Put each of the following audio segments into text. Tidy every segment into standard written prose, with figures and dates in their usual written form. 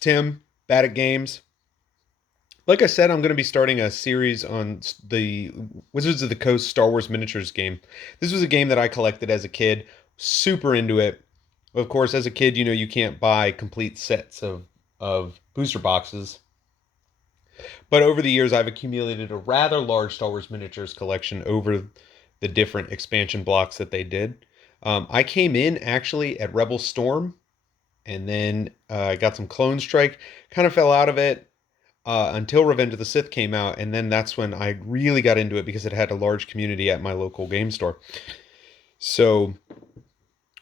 Tim, bad at games. Like I said, I'm going to be starting a series on the Wizards of the Coast Star Wars miniatures game. This was a game that I collected as a kid, super into it. Of course, as a kid, you can't buy complete sets of booster boxes. But over the years, I've accumulated a rather large Star Wars miniatures collection over the different expansion blocks that they did. I came in actually at Rebel Storm, and then I got some Clone Strike. Kind of fell out of it until Revenge of the Sith came out, and then that's when I really got into it because it had a large community at my local game store. So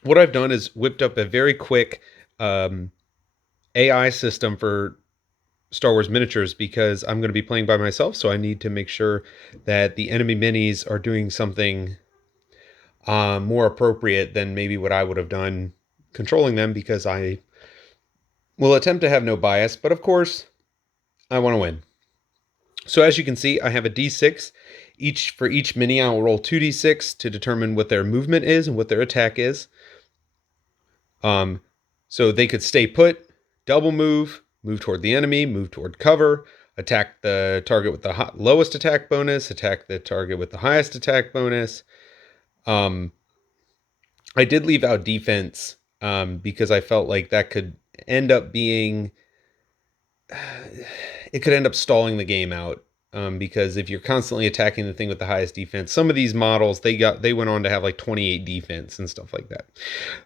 what I've done is whipped up a very quick AI system for Star Wars miniatures because I'm going to be playing by myself, so I need to make sure that the enemy minis are doing something more appropriate than maybe what I would have done controlling them, because I will attempt to have no bias, but of course, I want to win. So as you can see, I have a d6. For each mini, I will roll 2d6 to determine what their movement is and what their attack is. So they could stay put, double move toward the enemy, move toward cover, attack the target with the lowest attack bonus, attack the target with the highest attack bonus. I did leave out defense because I felt like that could end up being... it could end up stalling the game out. Because if you're constantly attacking the thing with the highest defense, some of these models, they went on to have like 28 defense and stuff like that.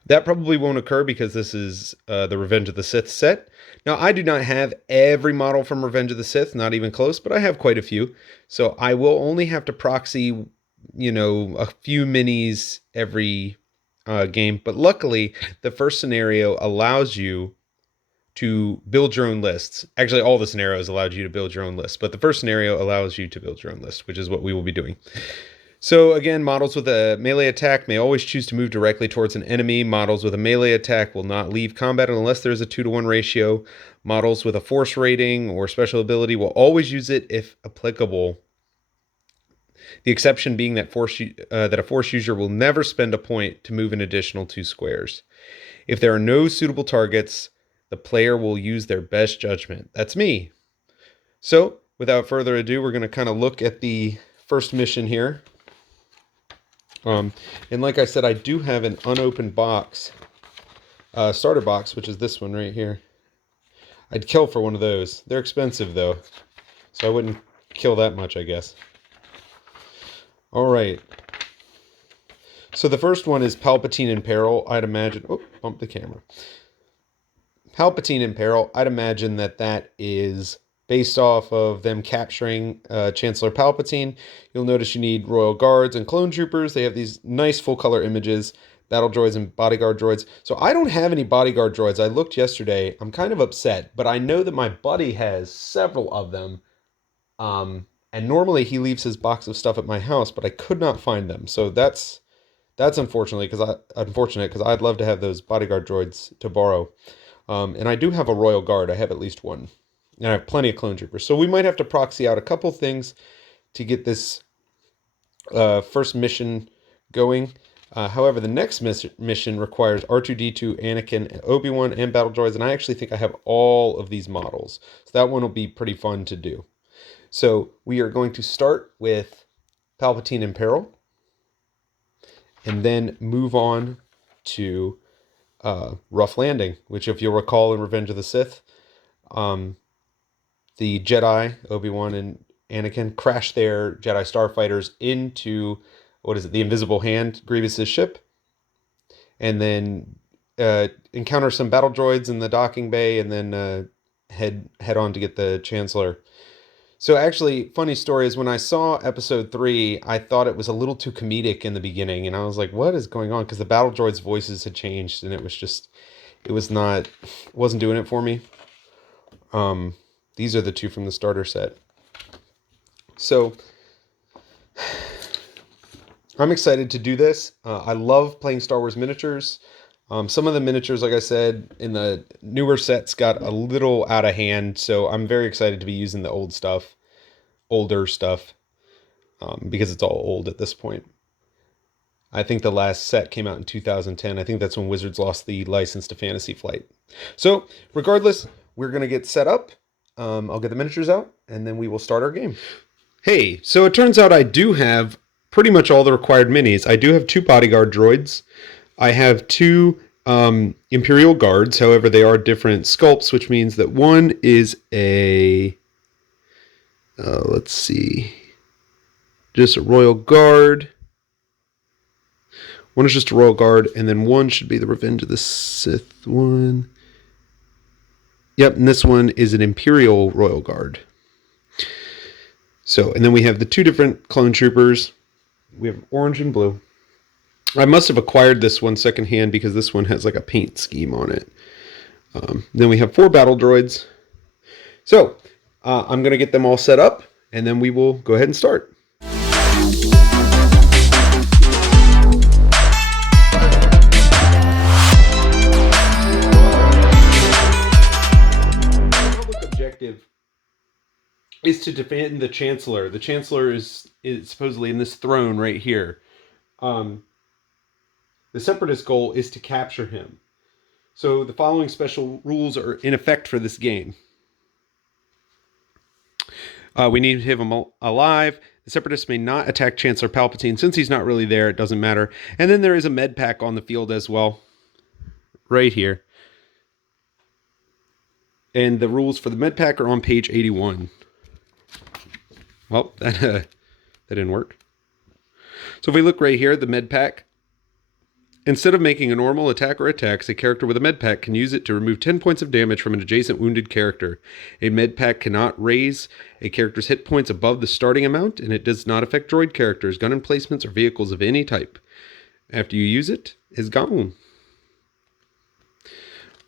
That probably won't occur because this is the Revenge of the Sith set. Now, I do not have every model from Revenge of the Sith, not even close, but I have quite a few. So I will only have to proxy, a few minis every game. But luckily, the first scenario allows you to build your own lists. Actually, all the scenarios allowed you to build your own list, but the first scenario allows you to build your own list, which is what we will be doing. So again, models with a melee attack may always choose to move directly towards an enemy. Models with a melee attack will not leave combat unless there is a 2-to-1 ratio. Models with a force rating or special ability will always use it if applicable. The exception being that a force user will never spend a point to move an additional 2 squares. If there are no suitable targets, the player will use their best judgment. That's me. So, without further ado, we're going to kind of look at the first mission here. And like I said, I do have an unopened box, starter box, which is this one right here. I'd kill for one of those. They're expensive, though, so I wouldn't kill that much, I guess. All right. So the first one is Palpatine in Peril. I'd imagine... Oh, bumped the camera. Palpatine in Peril, I'd imagine that is based off of them capturing Chancellor Palpatine. You'll notice you need Royal Guards and Clone Troopers. They have these nice full-color images, battle droids and bodyguard droids. So I don't have any bodyguard droids. I looked yesterday. I'm kind of upset, but I know that my buddy has several of them. And normally he leaves his box of stuff at my house, but I could not find them. So that's unfortunate because I'd love to have those bodyguard droids to borrow. And I do have a Royal Guard. I have at least one. And I have plenty of Clone Troopers. So we might have to proxy out a couple things to get this first mission going. However, the next mission requires R2-D2, Anakin, Obi-Wan, and battle droids. And I actually think I have all of these models. So that one will be pretty fun to do. So we are going to start with Palpatine in Peril. And then move on to... Rough Landing, which, if you'll recall in Revenge of the Sith, the Jedi, Obi-Wan and Anakin, crash their Jedi starfighters into, the Invisible Hand, Grievous's ship, and then encounter some battle droids in the docking bay, and then head on to get the Chancellor. So actually, funny story is when I saw episode 3, I thought it was a little too comedic in the beginning, and I was like, what is going on? Because the battle droids' voices had changed, and it wasn't doing it for me. These are the two from the starter set. So, I'm excited to do this. I love playing Star Wars miniatures. Some of the miniatures, like I said, in the newer sets got a little out of hand, so I'm very excited to be using the older stuff, because it's all old at this point. I think the last set came out in 2010. I think that's when Wizards lost the license to Fantasy Flight. So, regardless, we're going to get set up. I'll get the miniatures out, and then we will start our game. Hey, so it turns out I do have pretty much all the required minis. I do have 2 bodyguard droids. I have 2 Imperial guards. However, they are different sculpts, which means that one is a... let's see... just a Royal Guard. One is just a Royal Guard, and then one should be the Revenge of the Sith one. Yep, and this one is an Imperial Royal Guard. So, and then we have the 2 different clone troopers. We have orange and blue. I must have acquired this one secondhand because this one has like a paint scheme on it. Then we have 4 battle droids. So, I'm going to get them all set up, and then we will go ahead and start. Is to defend the Chancellor. The Chancellor is supposedly in this throne right here. The Separatist goal is to capture him. So the following special rules are in effect for this game. We need to have him alive. The Separatists may not attack Chancellor Palpatine. Since he's not really there, it doesn't matter. And then there is a med pack on the field as well. Right here. And the rules for the med pack are on page 81. Well, that didn't work. So if we look right here, the med pack, instead of making a normal attack or attacks, a character with a med pack can use it to remove 10 points of damage from an adjacent wounded character. A med pack cannot raise a character's hit points above the starting amount, and it does not affect droid characters, gun emplacements, or vehicles of any type. After you use it, it's gone.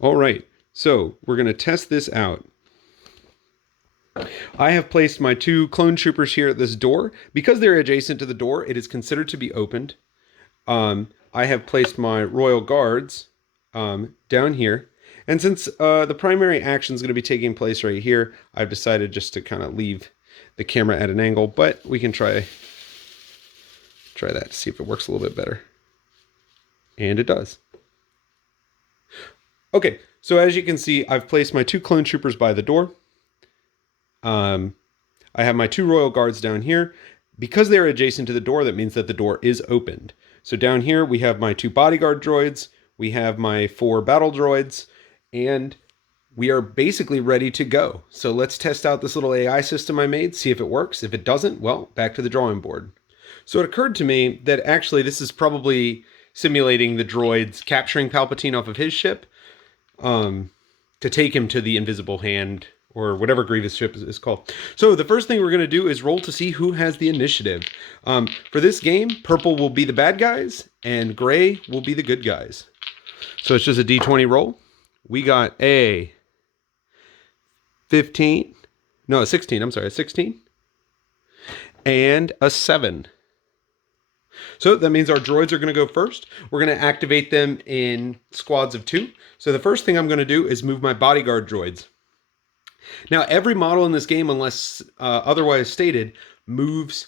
All right, so we're going to test this out. I have placed my 2 clone troopers here at this door. Because they're adjacent to the door, it is considered to be opened. I have placed my Royal Guards down here. And since the primary action is going to be taking place right here, I've decided just to kind of leave the camera at an angle. But we can try that to see if it works a little bit better. And it does. Okay, so as you can see, I've placed my 2 clone troopers by the door. I have my 2 Royal Guards down here. Because they're adjacent to the door, that means that the door is opened. So down here, we have my 2 bodyguard droids, we have my 4 battle droids, and we are basically ready to go. So let's test out this little AI system I made, see if it works. If it doesn't, well, back to the drawing board. So it occurred to me that actually this is probably simulating the droids capturing Palpatine off of his ship to take him to the Invisible Hand, or whatever Grievous ship is called. So the first thing we're going to do is roll to see who has the initiative. For this game, purple will be the bad guys, and gray will be the good guys. So it's just a d20 roll. We got a 16, I'm sorry, a 16, and a 7. So that means our droids are going to go first. We're going to activate them in squads of 2. So the first thing I'm going to do is move my bodyguard droids. Now, every model in this game, unless otherwise stated, moves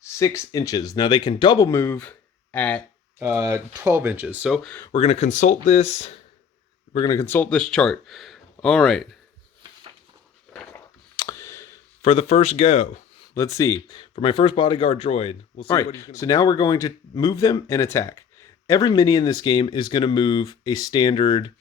6 inches. Now, they can double move at 12 inches. So we're going to consult this. We're going to consult this chart. All right. For the first go, let's see. For my first bodyguard droid, we'll see. All right. So now we're going to move them and attack. Every mini in this game is going to move a standard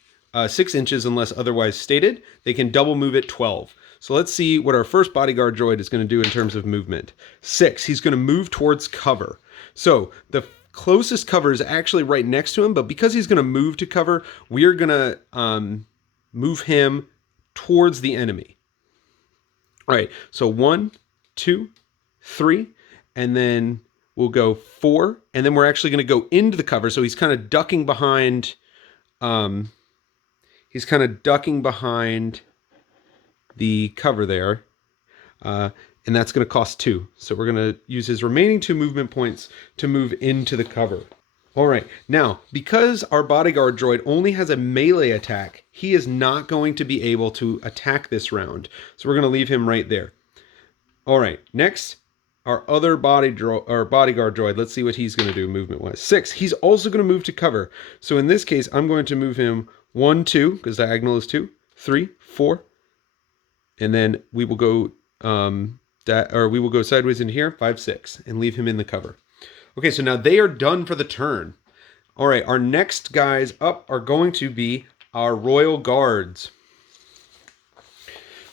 6 inches unless otherwise stated. They can double move at 12. So let's see what our first bodyguard droid is going to do in terms of movement. 6, he's going to move towards cover. So the closest cover is actually right next to him, but because he's going to move to cover, we are going to move him towards the enemy. All right, so 1, 2, 3, and then we'll go 4, and then we're actually going to go into the cover. So he's kind of ducking behind... He's kind of ducking behind the cover there, and that's going to cost 2. So we're going to use his remaining 2 movement points to move into the cover. All right, now, because our bodyguard droid only has a melee attack, he is not going to be able to attack this round. So we're going to leave him right there. All right, next, our other bodyguard droid. Let's see what he's going to do movement-wise. 6, he's also going to move to cover. So in this case, I'm going to move him 1, 2, because diagonal is 2, 3, 4. And then we will go we will go sideways into here, 5, 6, and leave him in the cover. Okay, so now they are done for the turn. All right, our next guys up are going to be our Royal Guards.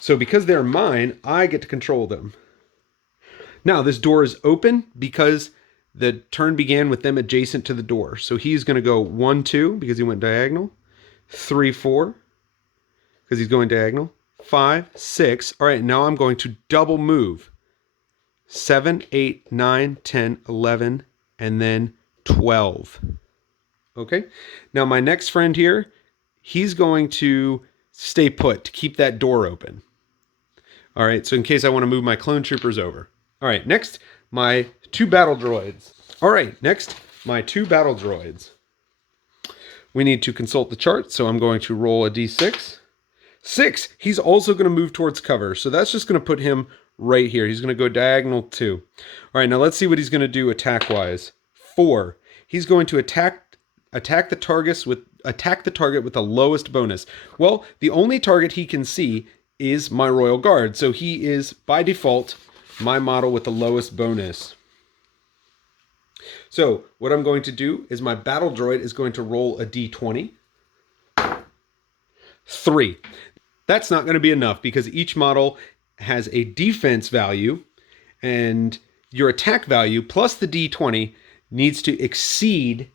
So because they're mine, I get to control them. Now, this door is open because the turn began with them adjacent to the door. So he's going to go 1, 2 because he went diagonal. 3, 4 because he's going diagonal. 5, 6. All right, now I'm going to double move. 7, 8, 9, 10, 11, and then 12. Okay, now my next friend here, he's going to stay put to keep that door open. All right, so in case I want to move my clone troopers over. All right, next, my 2 battle droids. All right, next, my 2 battle droids. We need to consult the chart, so I'm going to roll a d6. 6, he's also going to move towards cover, so that's just going to put him right here. He's going to go diagonal 2. All right, now let's see what he's going to do attack-wise. 4, he's going to attack the target with the lowest bonus. Well, the only target he can see is my Royal Guard, so he is, by default, my model with the lowest bonus. So what I'm going to do is my battle droid is going to roll a d20. 3. That's not going to be enough because each model has a defense value, and your attack value plus the d20 needs to exceed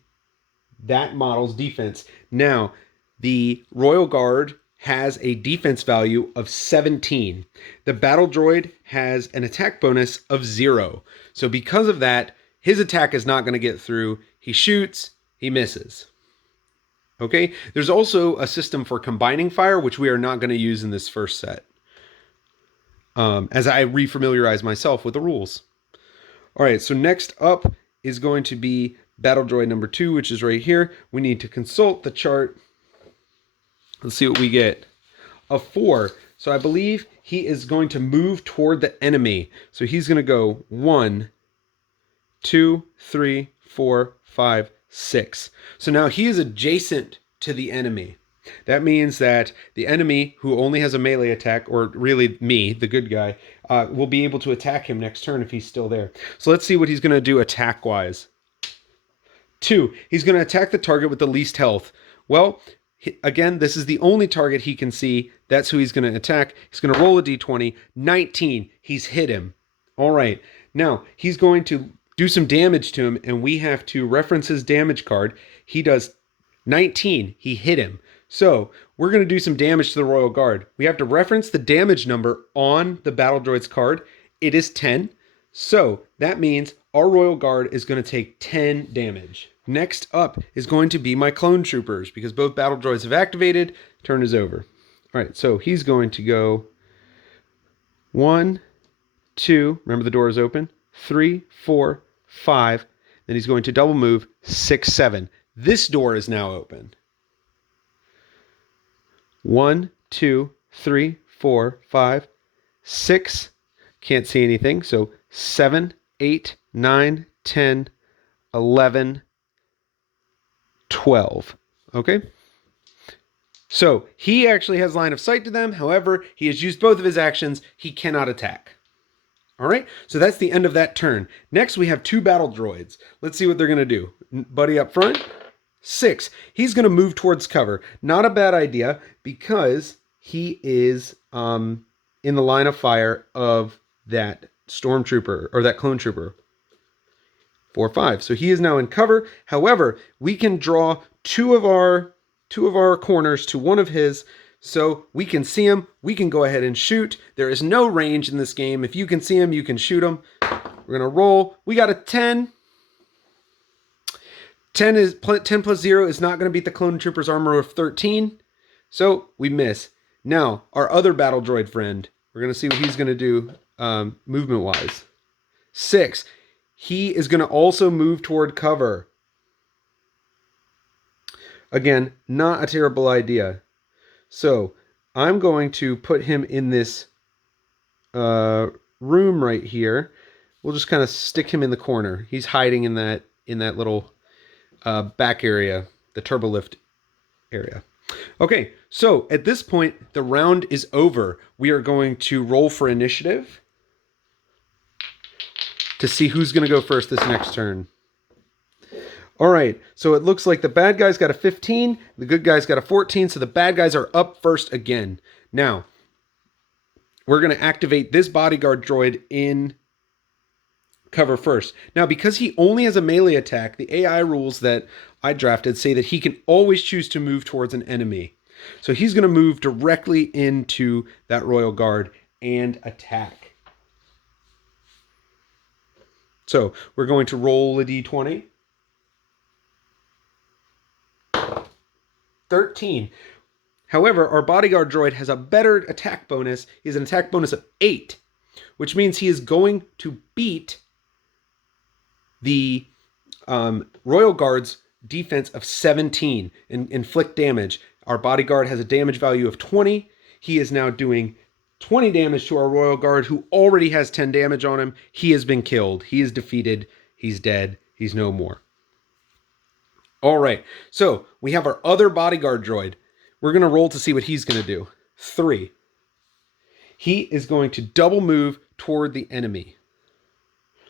that model's defense. Now, the Royal Guard has a defense value of 17. The battle droid has an attack bonus of 0. So because of that, his attack is not going to get through. He shoots, he misses. Okay, there's also a system for combining fire, which we are not going to use in this first set, as I refamiliarize myself with the rules. All right, so next up is going to be battle droid number 2, which is right here. We need to consult the chart. Let's see what we get. A 4. So I believe he is going to move toward the enemy. So he's going to go 1, 2, 3, 4, 5, 6. So now he is adjacent to the enemy. That means that the enemy, who only has a melee attack, or really me, the good guy, will be able to attack him next turn if he's still there. So let's see what he's going to do attack-wise. 2, he's going to attack the target with the least health. Well, again, this is the only target he can see. That's who he's going to attack. He's going to roll a d20. 19, he's hit him. All right, now he's going to do some damage to him, and we have to reference his damage card. He does 19, he hit him. So we're going to do some damage to the Royal Guard. We have to reference the damage number on the battle droid's card. It is 10. So that means our Royal Guard is going to take 10 damage. Next up is going to be my clone troopers, because both battle droids have activated. Turn is over. All right, so he's going to go 1, 2, remember the door is open, 3, 4, 5, then he's going to double move 6, 7. This door is now open. 1, 2, 3, 4, 5, 6. Can't see anything. So 7, 8, 9, 10, 11, 12. Okay? So he actually has line of sight to them. However, he has used both of his actions. He cannot attack. All right, so that's the end of that turn. Next, we have 2 battle droids. Let's see what they're going to do. Buddy up front, 6. He's going to move towards cover. Not a bad idea because he is in the line of fire of that stormtrooper or that clone trooper. 4, 5. So he is now in cover. However, we can draw two of our corners to one of his. So we can see him, we can go ahead and shoot. There is no range in this game. If you can see him, you can shoot him. We're going to roll. We got a 10. 10 plus 0 is not going to beat the clone trooper's armor of 13. So we miss. Now, our other battle droid friend, we're going to see what he's going to do movement-wise. 6. He is going to also move toward cover. Again, not a terrible idea. So I'm going to put him in this room right here. We'll just kind of stick him in the corner. He's hiding in that little back area, the turbolift area. Okay, so at this point, the round is over. We are going to roll for initiative to see who's going to go first this next turn. All right, so it looks like the bad guys got a 15, the good guys got a 14, so the bad guys are up first again. Now, we're going to activate this bodyguard droid in cover first. Now, because he only has a melee attack, the AI rules that I drafted say that he can always choose to move towards an enemy. So he's going to move directly into that Royal Guard and attack. So we're going to roll a d20. 13. However, our bodyguard droid has a better attack bonus. He has an attack bonus of 8, which means he is going to beat the Royal Guard's defense of 17 and inflict damage. Our bodyguard has a damage value of 20. He is now doing 20 damage to our Royal Guard, who already has 10 damage on him. He has been killed. He is defeated. He's dead. He's no more. All right, so we have our other bodyguard droid. We're going to roll to see what he's going to do. 3. He is going to double move toward the enemy.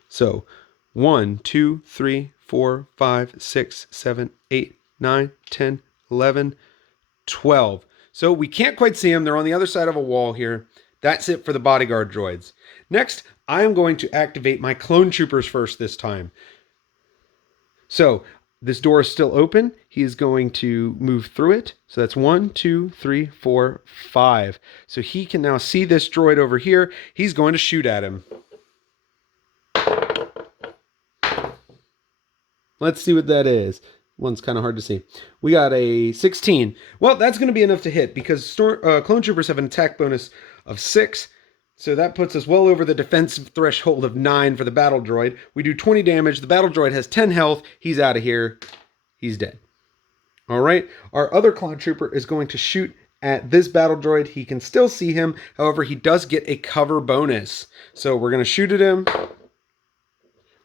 So 1, 2, 3, 4, 5, 6, 7, 8, 9, 10, 11, 12. So we can't quite see them. They're on the other side of a wall here. That's it for the bodyguard droids. Next, I am going to activate my clone troopers first this time. So this door is still open. He is going to move through it. So that's 1, 2, 3, 4, 5. So he can now see this droid over here. He's going to shoot at him. Let's see what that is. One's kind of hard to see. We got a 16. Well, that's going to be enough to hit because clone troopers have an attack bonus of 6. So that puts us well over the defense threshold of 9 for the battle droid. We do 20 damage. The battle droid has 10 health. He's out of here. He's dead. All right. Our other clone trooper is going to shoot at this battle droid. He can still see him. However, he does get a cover bonus. So we're going to shoot at him. Let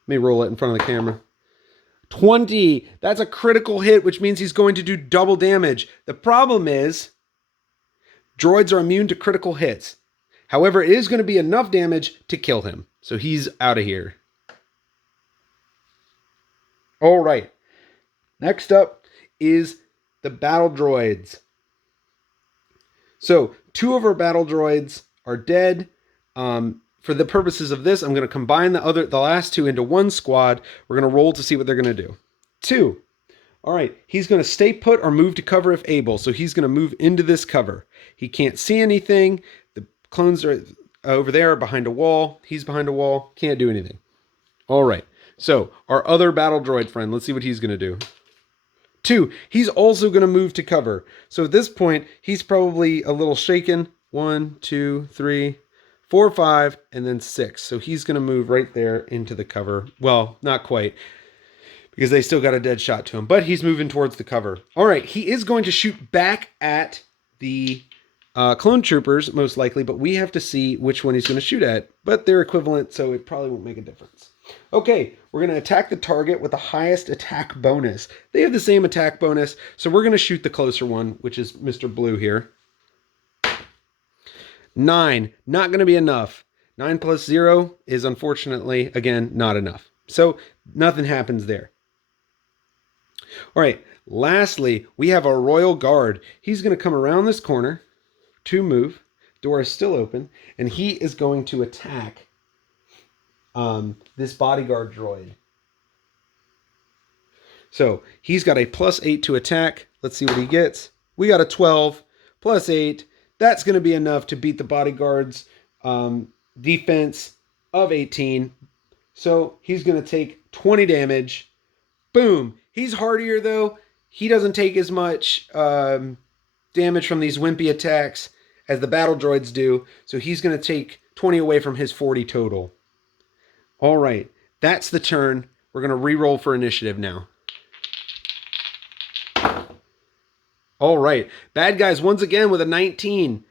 me roll it in front of the camera. 20. That's a critical hit, which means he's going to do double damage. The problem is droids are immune to critical hits. However, it is going to be enough damage to kill him. So he's out of here. All right. Next up is the battle droids. So 2 of our battle droids are dead. For the purposes of this, I'm going to combine the last 2 into one squad. We're going to roll to see what they're going to do. 2. All right. He's going to stay put or move to cover if able. So he's going to move into this cover. He can't see anything. Clones are over there behind a wall. He's behind a wall. Can't do anything. All right. So our other battle droid friend, let's see what he's going to do. 2. He's also going to move to cover. So at this point, he's probably a little shaken. 1, 2, 3, 4, 5, and then 6. So he's going to move right there into the cover. Well, not quite, because they still got a dead shot to him. But he's moving towards the cover. All right. He is going to shoot back at the clone troopers, most likely, but we have to see which one he's going to shoot at. But they're equivalent, so it probably won't make a difference. Okay, we're going to attack the target with the highest attack bonus. They have the same attack bonus, so we're going to shoot the closer one, which is Mr. Blue here. 9, not going to be enough. 9 plus 0 is unfortunately, again, not enough. So nothing happens there. All right, lastly, we have our Royal Guard. He's going to come around this corner. 2 move, door is still open, and he is going to attack this bodyguard droid. So he's got a +8 to attack. Let's see what he gets. We got a 12 +8. That's going to be enough to beat the bodyguard's defense of 18. So he's going to take 20 damage. Boom. He's hardier though. He doesn't take as much damage from these wimpy attacks as the battle droids do, so he's going to take 20 away from his 40 total. All right, that's the turn. We're going to re-roll for initiative now. All right, bad guys once again with a 19.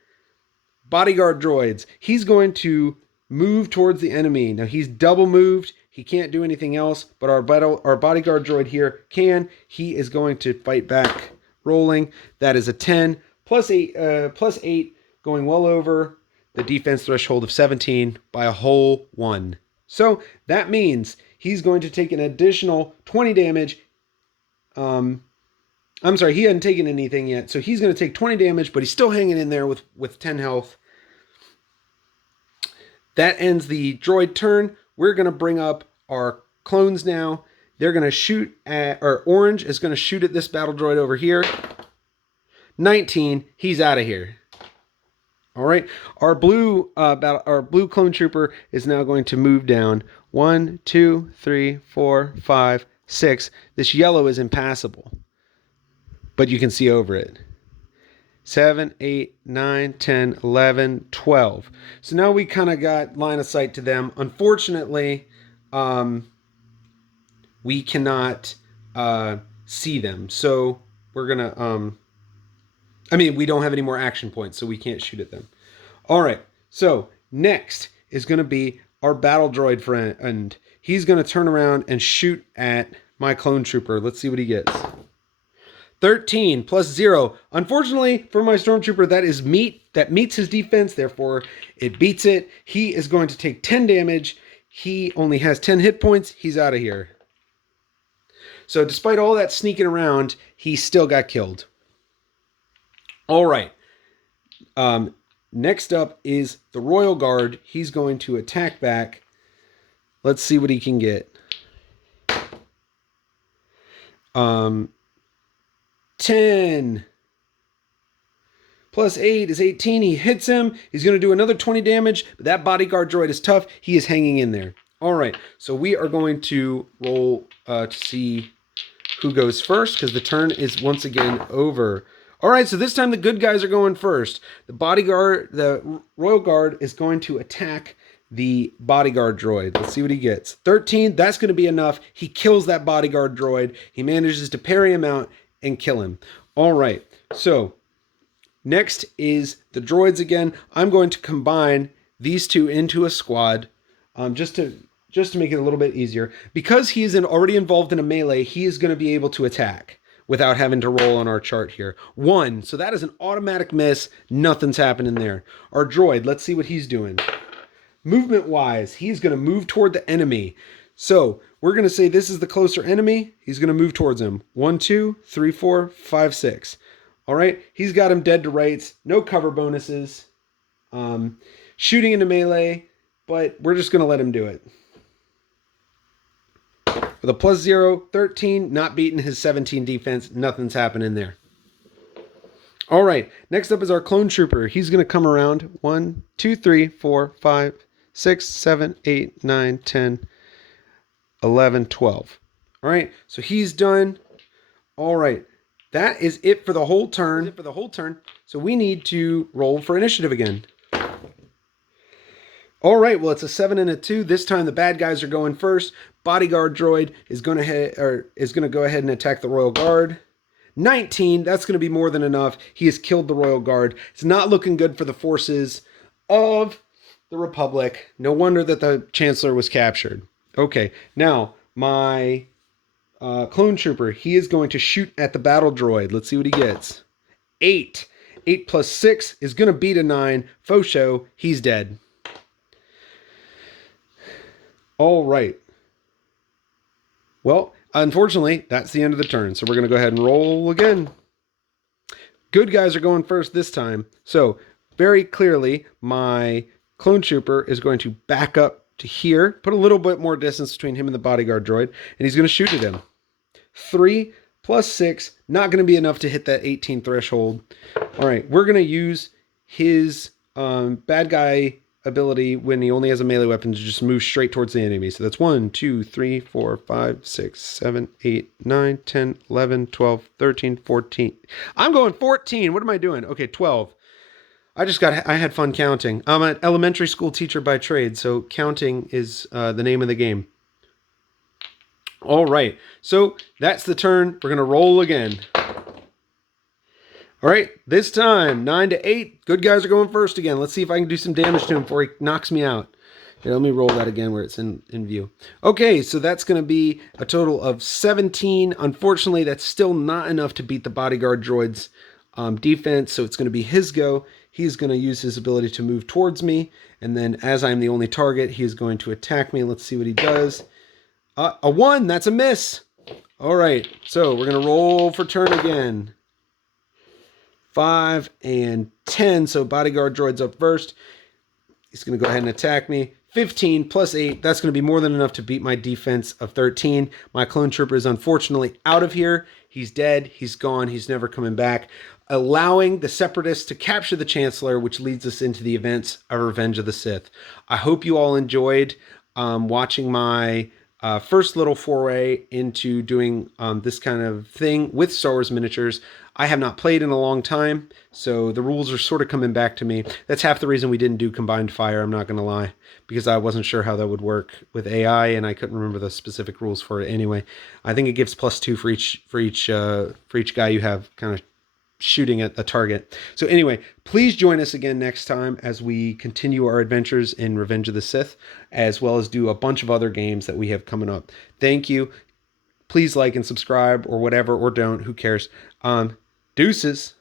Bodyguard droids. He's going to move towards the enemy. Now he's double moved. He can't do anything else, but our bodyguard droid here can. He is going to fight back rolling. That is a 10 plus 8 going well over the defense threshold of 17 by a whole 1. So that means he's going to take an additional 20 damage. I'm sorry, he hadn't taken anything yet, so he's going to take 20 damage, but he's still hanging in there with 10 health. That ends the droid turn. We're going to bring up our clones now. They're going to shoot at, or Orange is going to shoot at this battle droid over here. 19, he's out of here. All right, our blue clone trooper is now going to move down. 1, 2, 3, 4, 5, 6. This yellow is impassable, but you can see over it. 7, 8, 9, 10, 11, 12. So now we kind of got line of sight to them. Unfortunately, we cannot see them. So we're going to... we don't have any more action points, so we can't shoot at them. All right, so next is going to be our battle droid friend, and he's going to turn around and shoot at my clone trooper. Let's see what he gets. 13 plus 0. Unfortunately for my stormtrooper, that meets his defense, therefore it beats it. He is going to take 10 damage. He only has 10 hit points. He's out of here. So despite all that sneaking around, he still got killed. All right. Next up is the Royal Guard. He's going to attack back. Let's see what he can get. 10 plus 8 is 18. He hits him. He's going to do another 20 damage, but that bodyguard droid is tough. He is hanging in there. All right, so we are going to roll to see who goes first, because the turn is once again over. All right, so this time the good guys are going first. The Royal Guard is going to attack the bodyguard droid. Let's see what he gets. 13, that's going to be enough. He kills that bodyguard droid. He manages to parry him out and kill him. All right, so next is the droids again. I'm going to combine these two into a squad just to make it a little bit easier. Because he is already involved in a melee, he is going to be able to attack without having to roll on our chart here. 1, so that is an automatic miss. Nothing's happening there. Our droid, let's see what he's doing. Movement-wise, he's going to move toward the enemy. So we're going to say this is the closer enemy. He's going to move towards him. 1, 2, 3, 4, 5, 6. All right, he's got him dead to rights. No cover bonuses. Shooting into melee, but we're just going to let him do it. With a plus 0, 13, not beating his 17 defense. Nothing's happening there. All right, next up is our clone trooper. He's going to come around. 1, 2, 3, 4, 5, 6, 7, 8, 9, 10, 11, 12. All right, so he's done. All right, that is it for the whole turn. So we need to roll for initiative again. All right, well, it's a 7 and a 2. This time the bad guys are going first. Bodyguard droid is going to go ahead and attack the Royal Guard. 19, that's going to be more than enough. He has killed the Royal Guard. It's not looking good for the forces of the Republic. No wonder that the Chancellor was captured. Okay, now my clone trooper, he is going to shoot at the battle droid. Let's see what he gets. 8. 8 plus 6 is going to beat a 9. Faux show, he's dead. All right. Well, unfortunately, that's the end of the turn. So we're going to go ahead and roll again. Good guys are going first this time. So very clearly, my clone trooper is going to back up to here, put a little bit more distance between him and the bodyguard droid, and he's going to shoot at him. 3 plus 6, not going to be enough to hit that 18 threshold. All right, we're going to use his bad guy ability when he only has a melee weapon to just move straight towards the enemy. So that's 1, 2, 3, 4, 5, 6, 7, 8, 9, 10, 11, 12, 13, 14. I'm going 14. What am I doing? Okay, 12. I had fun counting. I'm an elementary school teacher by trade, so counting is the name of the game. All right, so that's the turn. We're going to roll again. All right, this time, 9 to 8. Good guys are going first again. Let's see if I can do some damage to him before he knocks me out. Here, let me roll that again where it's in view. Okay, so that's going to be a total of 17. Unfortunately, that's still not enough to beat the bodyguard droid's defense, so it's going to be his go. He's going to use his ability to move towards me, and then as I'm the only target, he's going to attack me. Let's see what he does. A 1, that's a miss. All right, so we're going to roll for turn again. 5 and 10, so bodyguard droid's up first. He's going to go ahead and attack me. 15 plus 8, that's going to be more than enough to beat my defense of 13. My clone trooper is unfortunately out of here. He's dead. He's gone. He's never coming back, allowing the Separatists to capture the Chancellor, which leads us into the events of Revenge of the Sith. I hope you all enjoyed watching my first little foray into doing this kind of thing with Star Wars miniatures. I have not played in a long time, so the rules are sort of coming back to me. That's half the reason we didn't do combined fire, I'm not going to lie, because I wasn't sure how that would work with AI, and I couldn't remember the specific rules for it anyway. I think it gives +2 for each guy you have kind of shooting at a target. So anyway, please join us again next time as we continue our adventures in Revenge of the Sith, as well as do a bunch of other games that we have coming up. Thank you. Please like and subscribe or whatever, or don't, who cares. Deuces.